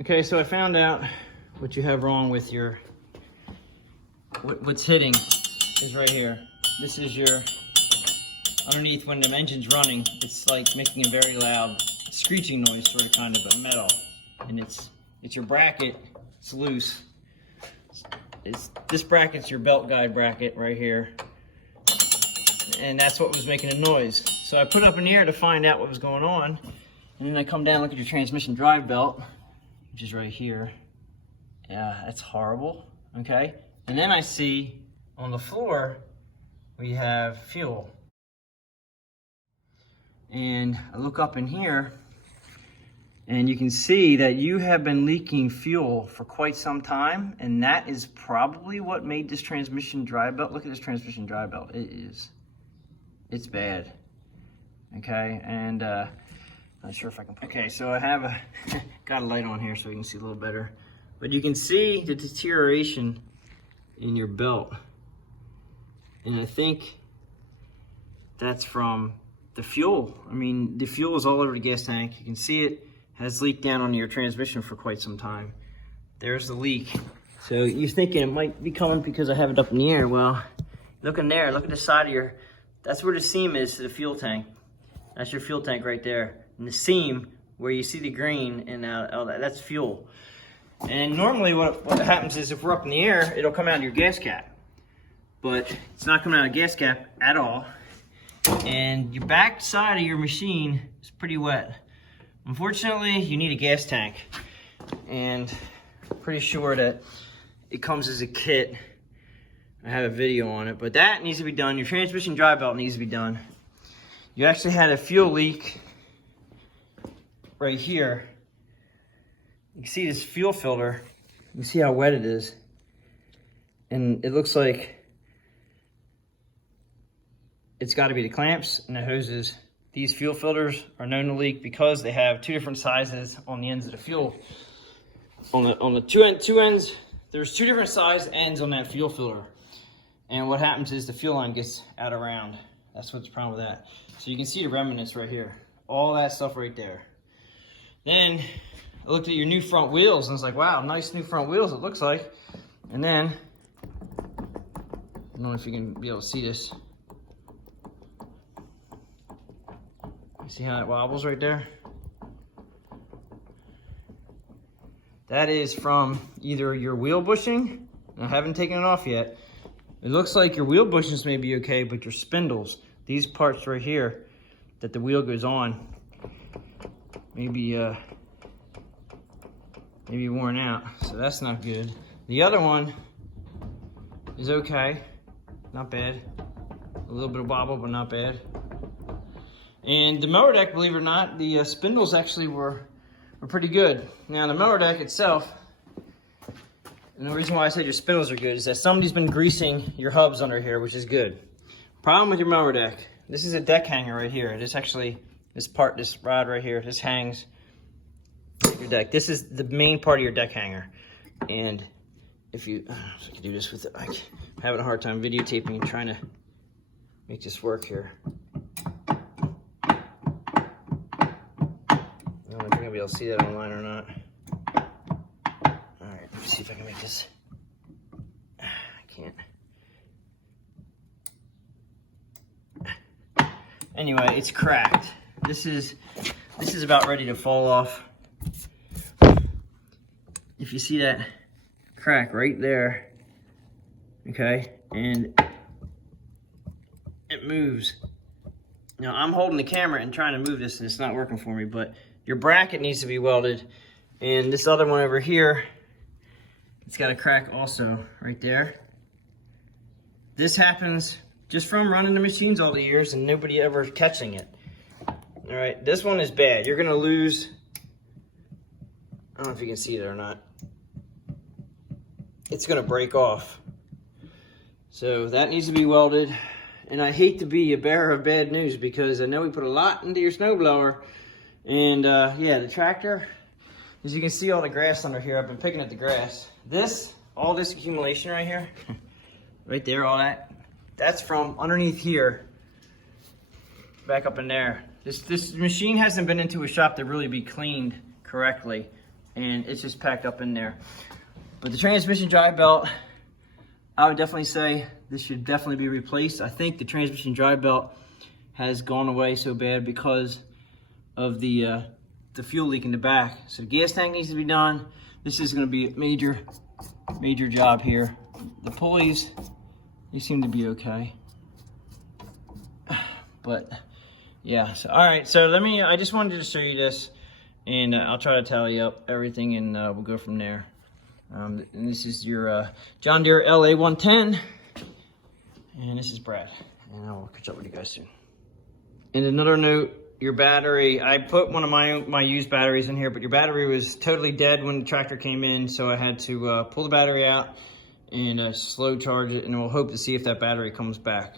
Okay, so I found out what you have wrong with your, what's hitting is right here. This is your, underneath when the engine's running, it's like making a very loud screeching noise, sort of kind of, but metal. And it's your bracket, it's loose. This bracket's your belt guide bracket right here. And that's what was making a noise. So I put it up in the air to find out what was going on. And then I come down, look at your transmission drive belt, which is right here. Yeah, that's horrible, okay? And then I see on the floor, we have fuel. And I look up in here, and you can see that you have been leaking fuel for quite some time, and that is probably what made this transmission drive belt. Look at this transmission drive belt. It's bad, okay? And not sure if I can put, okay, so I have got a light on here so you can see a little better. But you can see the deterioration in your belt. And I think that's from the fuel. I mean, the fuel is all over the gas tank. You can see it has leaked down onto your transmission for quite some time. There's the leak. So you're thinking it might be coming because I have it up in the air. Well, look in there, look at the side of your, that's where the seam is to the fuel tank. That's your fuel tank right there. And the seam where you see the green and all that, that's fuel. And normally what happens is if we're up in the air, it'll come out of your gas cap. But it's not coming out of the gas cap at all. And your back side of your machine is pretty wet. Unfortunately, you need a gas tank. And I'm pretty sure that it comes as a kit. I have a video on it, but that needs to be done. Your transmission drive belt needs to be done. You actually had a fuel leak right here. You can see this fuel filter. You can see how wet it is. And it looks like it's got to be the clamps and the hoses. These fuel filters are known to leak because they have two different sizes on the ends of the fuel. On the two ends, there's two different size ends on that fuel filter. And what happens is the fuel line gets out of round. That's what's the problem with that. So you can see the remnants right here. All that stuff right there. Then I looked at your new front wheels and was like, wow, nice new front wheels it looks like. And then, I don't know if you can be able to see this. See how it wobbles right there? That is from either your wheel bushing, and I haven't taken it off yet. It looks like your wheel bushings may be okay, but your spindles, these parts right here that the wheel goes on, maybe worn out, so that's not good. The other one is okay, not bad. A little bit of wobble, but not bad. And the mower deck, believe it or not, the spindles actually were pretty good. Now the mower deck itself, and the reason why I said your spindles are good is that somebody's been greasing your hubs under here, which is good. Problem with your mower deck, this is a deck hanger right here. This actually, this rod right here, this hangs your deck. This is the main part of your deck hanger. And if you, if I can do this with it, I'm having a hard time videotaping and trying to make this work here. I don't know if you're gonna be able to see that online or not. All right, let me see if I can make this. I can't. Anyway, it's cracked. This is about ready to fall off. If you see that crack right there, okay, and it moves. Now I'm holding the camera and trying to move this and it's not working for me, but your bracket needs to be welded. And this other one over here, it's got a crack also right there. This happens just from running the machines all the years and nobody ever catching it. All right, this one is bad. You're gonna lose, I don't know if you can see it or not. It's gonna break off. So that needs to be welded. And I hate to be a bearer of bad news because I know we put a lot into your snowblower. And yeah, the tractor, as you can see all the grass under here, I've been picking at the grass. All this accumulation right here, right there, all that, that's from underneath here, back up in there. This machine hasn't been into a shop to really be cleaned correctly and it's just packed up in there. But the transmission drive belt, I would definitely say this should definitely be replaced. I think the transmission drive belt has gone away so bad because of the fuel leak in the back. So the gas tank needs to be done. This is going to be a major job here. The pulleys, they seem to be okay. But yeah, so all right, so I just wanted to show you this, and I'll try to tally up everything, and we'll go from there. And this is your John Deere LA 110, and this is Brad, and I will catch up with you guys soon. And another note, your battery, I put one of my used batteries in here, but your battery was totally dead when the tractor came in, so I had to pull the battery out and slow charge it, and we'll hope to see if that battery comes back.